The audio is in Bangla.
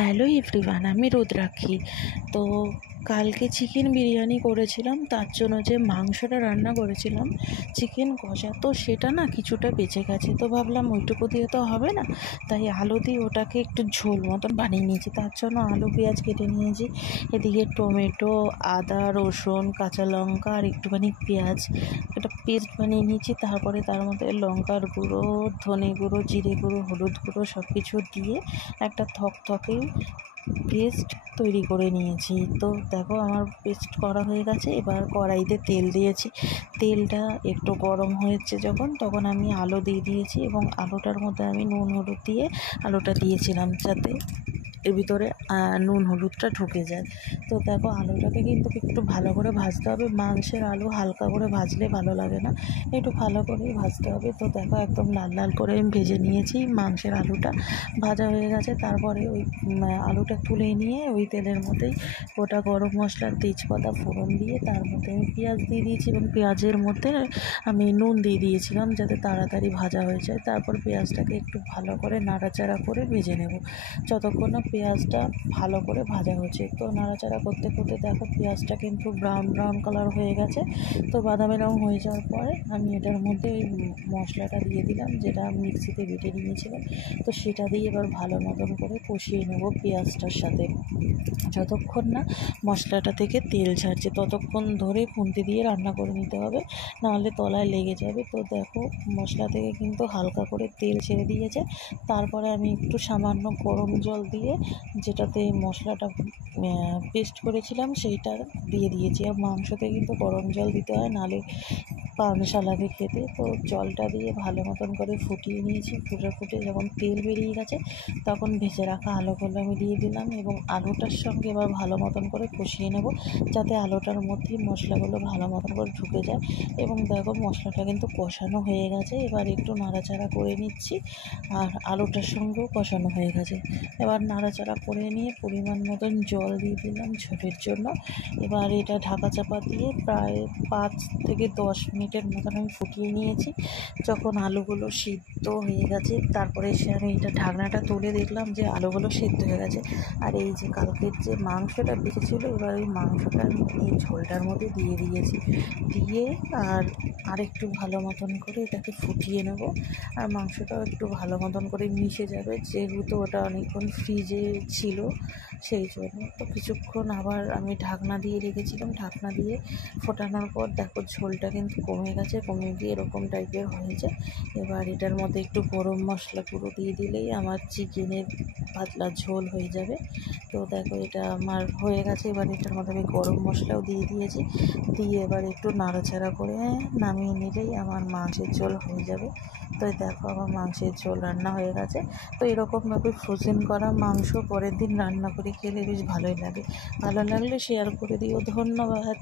হ্যালো এভরিওয়ান, আমি রুদ্রাক্ষী। তো কালকে চিকেন বিরিয়ানি করেছিলাম, তার জন্য যে মাংসটা রান্না করেছিলাম চিকেন কষা, তো সেটা না কিছুটা বেঁচে গেছে। তো ভাবলাম ওইটুকু দিয়ে তো হবে না, তাই আলু দিয়ে ওটাকে একটু ঝোল মতন বানিয়ে নিয়েছি। তার জন্য আলু পেঁয়াজ কেটে নিয়েছি, এদিকে টমেটো, আদা, রসুন, কাঁচা লঙ্কা আর একটুখানি পেঁয়াজ একটা পেস্ট বানিয়ে নিয়েছি। তারপরে তার মধ্যে লঙ্কার গুঁড়ো, ধনে গুঁড়ো, জিরে গুঁড়ো, হলুদ গুঁড়ো সব কিছু দিয়ে একটা থকথকে পেস্ট তৈরি করে নিয়েছি। তো দেখো আমার পেস্ট করা হয়ে গেছে। এবার কড়াইতে তেল দিয়েছি, তেলটা একটু গরম হয়েছে যখন, তখন আমি আলু দিয়ে দিয়েছি এবং আলুটার মধ্যে আমি নুন হলুদ দিয়ে আলুটা দিয়েছিলাম যাতে এর ভিতরে নুন হলুদটা ঢুকে যায়। তো দেখো আলুটাকে কিন্তু একটু ভালো করে ভাজতে হবে। মাংসের আলু হালকা করে ভাজলে ভালো লাগে না, একটু ভালো করেই ভাজতে হবে। তো দেখো একদম লাল লাল করে আমি ভেজে নিয়েছি। মাংসের আলুটা ভাজা হয়ে গেছে। তারপরে ওই আলুটা তুলে নিয়ে ওই তেলের মধ্যেই গোটা গরম মশলার তেজপাতা ফোড়ন দিয়ে তার মধ্যে আমি পেঁয়াজ দিয়ে দিয়েছি এবং পেঁয়াজের মধ্যে আমি নুন দিয়ে দিয়েছিলাম যাতে তাড়াতাড়ি ভাজা হয়ে যায়। তারপর পেঁয়াজটাকে একটু ভালো করে নাড়াচাড়া করে ভেজে নেব যতক্ষণ না পেঁয়াজটা ভালো করে ভাজা হচ্ছে। তো নাড়াচাড়া করতে করতে দেখো পেঁয়াজটা কিন্তু ব্রাউন ব্রাউন কালার হয়ে গেছে। তো বাদামি রঙ হয়ে যাওয়ার পরে আমি এটার মধ্যে ওই মশলাটা দিয়ে দিলাম যেটা মিক্সিতে বেটে নিয়েছিলাম। তো সেটা দিয়ে এবার ভালো মতন করে কষিয়ে নেব পেঁয়াজটার সাথে যতক্ষণ না মশলাটা থেকে তেল ছাড়ছে, ততক্ষণ ধরে খুন্তি দিয়ে রান্না করে নিতে হবে, নাহলে তলায় লেগে যাবে। তো দেখো মশলা থেকে কিন্তু হালকা করে তেল ছেড়ে দিয়েছে। তারপরে আমি একটু সামান্য গরম জল দিয়ে যেটাতে মশলাটা পেস্ট করেছিলাম সেইটা দিয়ে দিয়েছি। আর মাংসতে কিন্তু গরম জল দিতে হয়, নাহলে পাংশা লাগে খেতে। তো জলটা দিয়ে ভালো মতন করে ফুটিয়ে নিয়েছি। ফুটে যখন তেল বেরিয়ে গেছে তখন ভেজে রাখা আলুগুলো আমি দিয়ে দিলাম এবং আলুটার সঙ্গে এবার ভালো মতন করে কষিয়ে নেব যাতে আলুটার মধ্যেই মশলাগুলো ভালো মতন করে ঢুকে যায়। এবং দেখো মশলাটা কিন্তু কষানো হয়ে গেছে। এবার একটু নাড়াচাড়া করে নিচ্ছি, আর আলুটার সঙ্গেও কষানো হয়ে গেছে। এবার নাড়াচাড়া করে নিয়ে পরিমাণ মতন জল দিয়ে দিলাম ঝোলের জন্য। এবার এটা ঢাকা চাপা দিয়ে প্রায় 5 থেকে 10 মিনিটের মতন আমি ফুটিয়ে নিয়েছি। যখন আলুগুলো সিদ্ধ হয়ে গেছে তারপরে আমি এটা ঢাকনাটা তুলে দেখলাম যে আলুগুলো সিদ্ধ হয়ে গেছে। আর এই যে কালকের যে মাংসটা বেঁচেছিলো, এবার ওই মাংসটা আমি এই ঝোলটার মধ্যে দিয়ে দিয়েছি, দিয়ে আরেকটু ভালো মতন করে এটাকে ফুটিয়ে নেব। আর মাংসটাও একটু ভালো মতন করে মিশে যাবে, যেহেতু ওটা অনেকক্ষণ ফ্রিজে ছিল সেই জন্য। তো কিছুক্ষণ আবার আমি ঢাকনা দিয়ে রেখেছিলাম, ঢাকনা দিয়ে ফোটানোর পর দেখো ঝোলটা কিন্তু কমে গেছে, কমে গিয়ে এরকম টাইপের হয়েছে। এবার এটার মধ্যে একটু গরম মশলা গুঁড়ো দিয়ে দিলেই আমার চিকেনের পাতলা ঝোল হয়ে যাবে। তো দেখো এটা আমার হয়ে গেছে। এবার এটার মধ্যে আমি গরম মশলাও দিয়ে দিয়েছি, দিয়ে এবার একটু নাড়াচাড়া করে নামিয়ে নিলেই আমার মাংসের ঝোল হয়ে যাবে। তো দেখো আমার মাংসের ঝোল রান্না হয়ে গেছে। তো এরকমভাবে ফ্রোজেন করা মাংস পরের দিন রান্না করে খেলে বেশ ভালোই লাগে। ভালো লাগলে শেয়ার করে দিও। ধন্যবাদ।